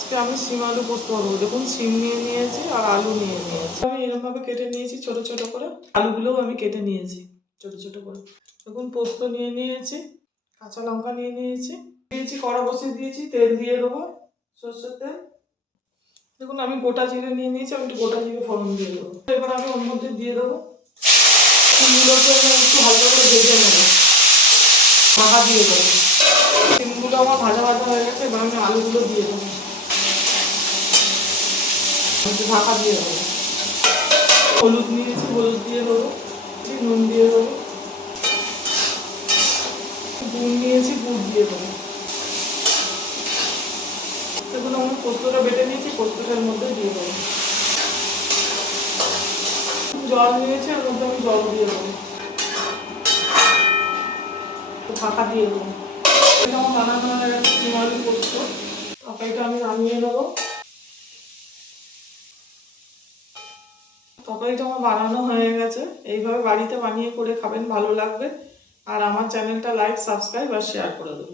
আজকে আমি সিম আলু পোস্ত করবো। দেখুন সিম নিয়ে নিয়েছি আর আলু নিয়ে নিয়েছি। আমি এরকমভাবে কেটে নিয়েছি ছোট ছোট করে। আলুগুলোও আমি কেটে নিয়েছি ছোট ছোট করে। দেখুন পোস্ত নিয়ে নিয়েছি, কাঁচা লঙ্কা নিয়ে নিয়েছি, কড়া বসিয়ে দিয়েছি, তেল দিয়ে দেবো, সর্ষের তেল। দেখুন আমি গোটা জিরে নিয়ে নিয়েছি, আমি একটু গোটা জিরে ফোড়ন দিয়ে দেবো। এবার আমি ওর মধ্যে দিয়ে দেবো সিমগুলোকে একটু হালকা করে ভেজে নেবো, ঢাকা দিয়ে দেবো। সিমগুলো আমার ভাজা ভাজা হয়ে গেছে, এবার আমি আলুগুলো দিয়ে দেবো, একটু ঢাকা দিয়ে দেবো। হলুদ নিয়েছি, হলুদ দিয়ে দেবো, নুন দিয়ে দেবো, গুড় নিয়েছি, গুড় দিয়ে দেবো। দেখুন আমি পোস্তটা বেটে নিয়েছি, পোস্তটার মধ্যে দিয়ে দেবো। জল নিয়েছি, ওর মধ্যে আমি জল দিয়ে দেবো, ঢাকা দিয়ে দেবো। এটা আমার বানানো হয়ে গেছে সিম আলু পোস্ত। তরকারিটা আমি নামিয়ে নেবো। তরকারিটা আমার বানানো হয়ে গেছে। এইভাবে বাড়িতে বানিয়ে করে খাবেন, ভালো লাগবে। আর আমার চ্যানেলটা লাইক, সাবস্ক্রাইব আর শেয়ার করে দেবেন।